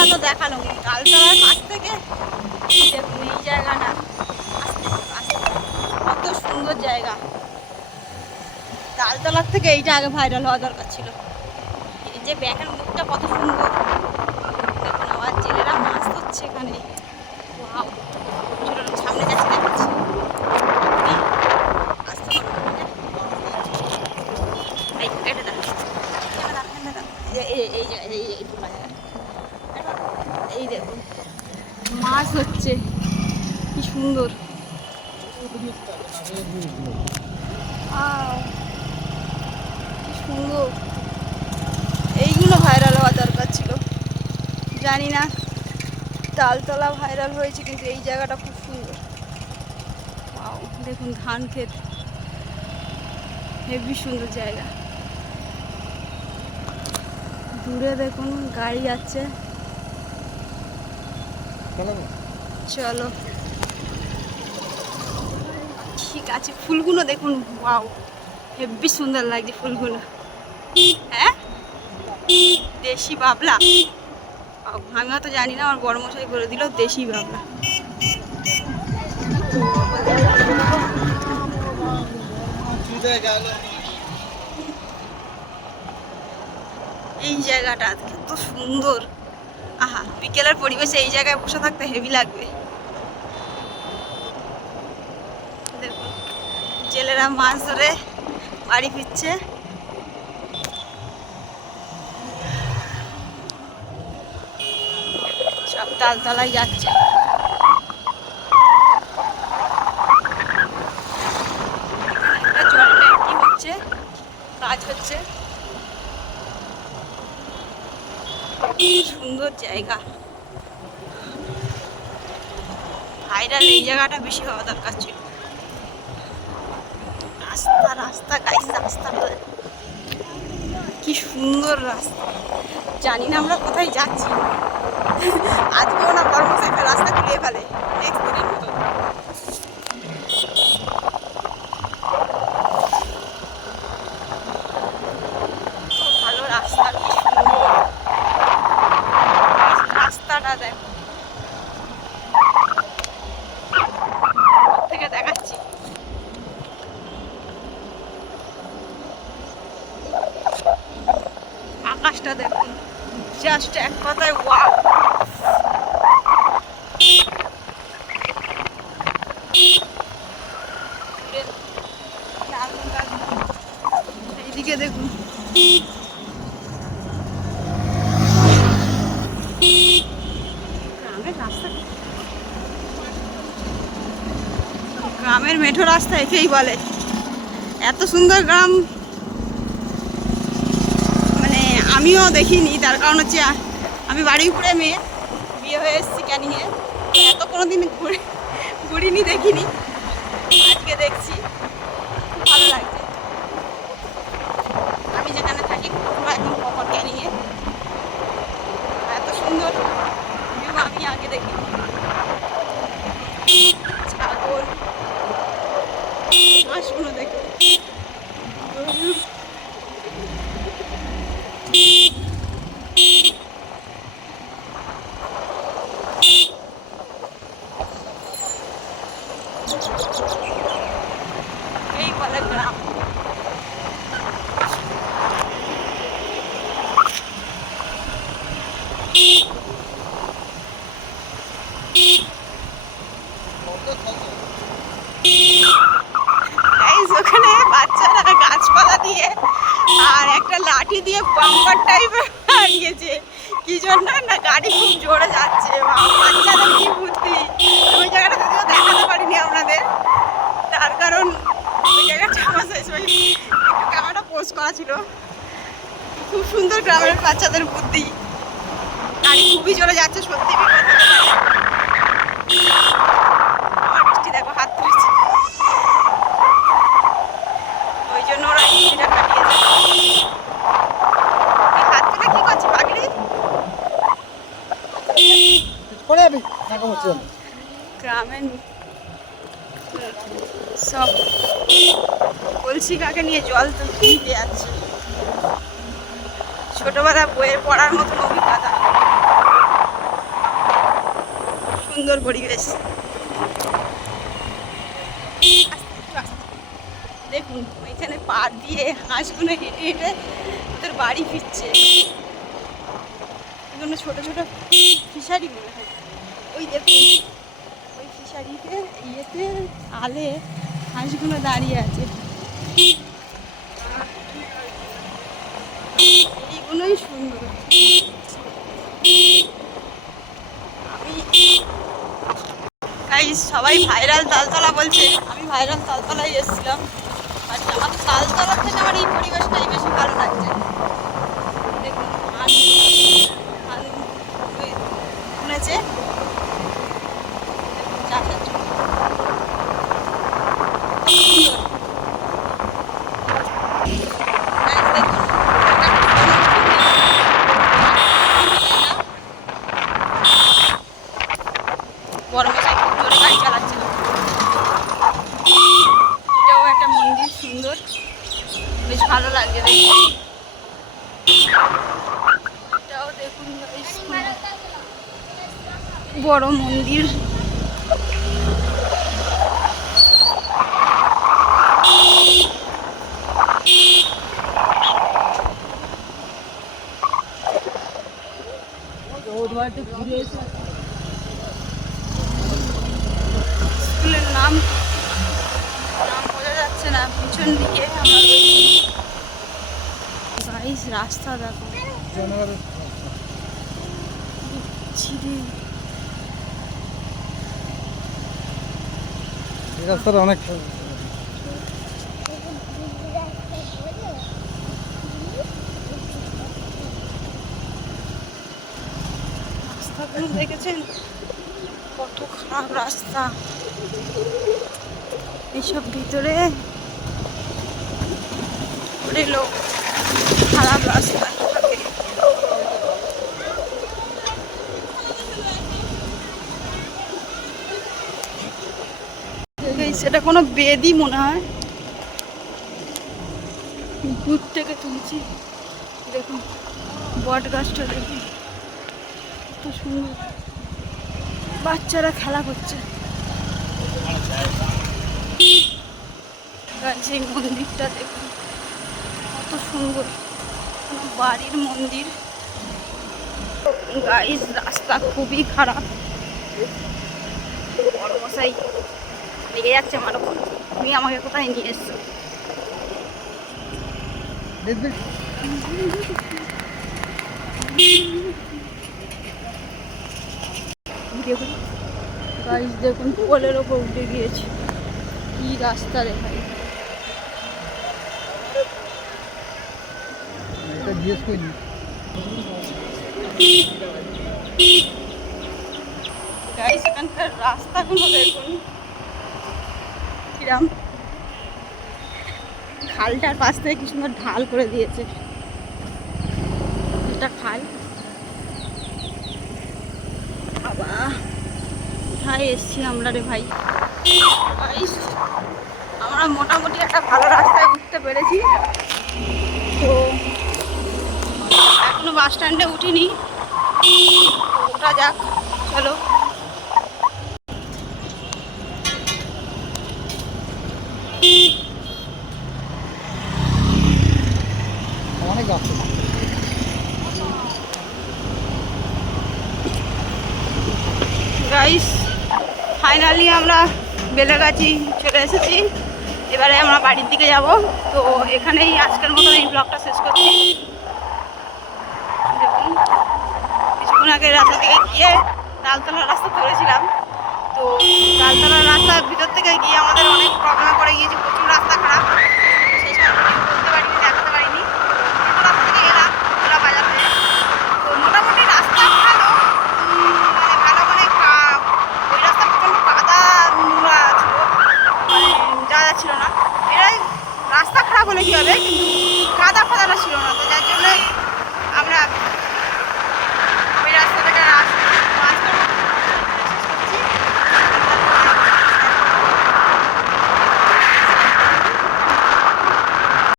তালতলা তো দেখালো, তালতলার কাছ থেকে দেখুন এই জায়গাটা কত সুন্দর জায়গা। তালতলার থেকে এইটা আগে ভাইরাল হওয়া দরকার ছিল। এই যে ব্যাকের মুখটা কত সুন্দর, দেখুন আবার জেলেরা মাছ ধরছে এখানে। ওয়াও, চলুন সামনে যাচ্ছি, দেখাচ্ছি। আসতে পারবো না, এই এটা দেখো, এই দেখুন মাছ হচ্ছে, কি সুন্দর। কি সুন্দর, এইগুলো ভাইরাল হওয়া দরকার ছিল। জানি না তালতলা ভাইরাল হয়েছে, কিন্তু এই জায়গাটা খুব সুন্দর। দেখুন ধান ক্ষেত, হেবি সুন্দর জায়গা। দূরে দেখুন গাড়ি যাচ্ছে, চলো ঠিক আছে। ফুলগুলো দেখুন, ওয়াও হেবি সুন্দর লাগছে ফুলগুলো। হ্যাঁ, দেশি বাবলা, আমি তো জানি না, আমার বড় মশাই করে দিল দেশি বাবলা। এই জায়গাটা কত সুন্দর, আহা বিকেলের পরিবেশে এই জায়গায় বসে থাকতে হেভি লাগবে। দেখুন জেলেরা মাছ ধরে বাড়ি ফিরছে। সব তালতলায় যাচ্ছে। জল ট্যাঙ্কি হচ্ছে, কাজ হচ্ছে, সুন্দর জায়গা। ভাইরাল এই জায়গাটা বেশি হওয়া দরকার ছিল। রাস্তা রাস্তা গাইস, রাস্তাটা কি সুন্দর রাস্তা। জানি না আমরা কোথায় যাচ্ছি, আজকেও না কর্মসাই রাস্তা খুলে ফেলে নেক্সট দিনের মতো। ভালো রাস্তা, কি সুন্দর রাস্তাটা দেখো, থেকে দেখাচ্ছি। আকাশটা দেখুন, জাস্ট এক কথায় ওয়াও। এইদিকে দেখুন, গ্রামের রাস্তা, গ্রামের মেঠো রাস্তা একেই বলে। এত সুন্দর গ্রাম মানে আমিও দেখিনি, তার কারণ হচ্ছে আমি বারুইপুরে মেয়ে, বিয়ে হয়ে এসেছি ক্যানিংয়ে। এত কোনোদিন ঘুরিনি, দেখিনি, আজকে দেখছি, খুব ভালো লাগছে। আমি যেখানে থাকি পুরো একদম প্রপার ক্যানিংয়ে, এত সুন্দর ভিউ আমি আগে দেখিনি। ছাগল, হাঁসগুলো দেখুন, এই বলে গ্রাম। ওখানে বাচ্চারা গাছপালা দিয়ে আর একটা লাঠি দিয়ে বাম্পার টাইপের বানিয়েছে, কি জন্য না গাড়ি খুব জোরে যাচ্ছে। বাচ্চাদের কি বুদ্ধি, ওই জায়গাটা যদিও দেখাতে পারিনি আপনাদের, তার কারণ ওই জায়গাটা আমার শেষ হয়ে একটু ক্যামেরাটা পোস্ট করা ছিল। খুব সুন্দর গ্রামের বাচ্চাদের বুদ্ধি, গাড়ি খুবই জোরে যাচ্ছে, সত্যি বিপদ হতে পারে। আমার বৃষ্টি দেখো হাত তুলেছে, ওই জন্য ওরা বৃষ্টিটা কাটিয়েছে। হাত তুলে কি করছে পাগলি? গ্রামের সব কলসি কাকে নিয়ে জল তো নিতে যাচ্ছে। ছোটবেলা বইয়ে পড়ার মতন অভিজ্ঞতা। সুন্দর পরিবেশ। দেখুন ওইখানে পাড় দিয়ে হাঁসগুলো হেঁটে হেঁটে ওদের বাড়ি ফিরছে। এগুলো ছোট ছোট ফিশারি মনে হয়। ওই দেখুন ওই ফিশারিতে ইয়েতে আলে হাঁসগুলো দাঁড়িয়ে আছে। এইগুলোই সুন্দর। সবাই ভাইরাল তালতলা বলছে, আমি ভাইরাল তালতলায় এসেছিলাম। আর আমার তালতলা থেকে আমার এই পরিবেশটাই বেশি ভালো লাগছে। দেখুন শুনেছে চাষের জন্য বড় মশাই খুব জোরে গাড়ি চালাচ্ছিল। এটাও একটা মন্দির, সুন্দর, বেশ ভালো লাগছে দেখতে। এটাও দেখুন বড় মন্দির। স্কুলের নাম বোঝা যাচ্ছে না, পিছন দিকে আমরা গাইস রাস্তা দেখো রাস্তাটা অনেক রাস্তাগুলো দেখেছেন কত খারাপ রাস্তা। এইসব ভিতরে লোক খারাপ রাস্তা থাকে। সেটা কোনো বেদি মনে হয়, দূর থেকে তুলছি। দেখুন বট গাছটা দেখুন কত সুন্দর, বাচ্চারা খেলা করছে। সেই মন্দিরটা দেখুন কত সুন্দর, বাড়ির মন্দির। গাইস রাস্তা খুবই খারাপ। বড় মশাই লেগে যাচ্ছে আমার ওপর, তুমি আমাকে কোথায় নিয়ে এসছো? গাইস দেখুন পোলের ওপর উঠে গিয়েছে, কি রাস্তা রে ভাই। গাইস এখানকার রাস্তাগুলো দেখুন কিরাম, খালটার পাশ থেকে কি সুন্দর ঢাল করে দিয়েছে। এটা খাল, বাবা কোথায় এসছি আমরা রে ভাই। গাইস আমরা মোটামুটি একটা ভালো রাস্তায় উঠতে পেরেছি। তো এখনো বাস স্ট্যান্ডে উঠিনি, ওটা যাক, চলো। অনেক আছে গাইস ফাইনালি আমরা বেলেগাছি চলে এসেছি। এবারে আমরা বাড়ির দিকে যাব। তো এখানেই আজকের মতন এই ব্লগটা শেষ করছি। দেখুন কিছুক্ষণ আগে রাস্তা থেকে গিয়ে তালতলার রাস্তা ধরেছিলাম। তো তালতলার রাস্তার ভিতর থেকে গিয়ে আমাদের অনেক প্রবলেমে পড়ে গিয়েছে, প্রচুর রাস্তা খারাপ। সেই সময় করতে পারিনি, দেখাতে পারিনি। রাস্তা থেকে এলাম ওরা বাজাতে। তো মোটামুটি রাস্তা ভালো, মানে ভালো মানে ওই রাস্তা প্রচণ্ড কাদা নোংরা ছিল, মানে যাওয়া যাচ্ছিল না। এরাই রাস্তা খারাপ হলে কী হবে, কিন্তু কাদা ফাদাটা ছিল না, তো যার জন্য আমরা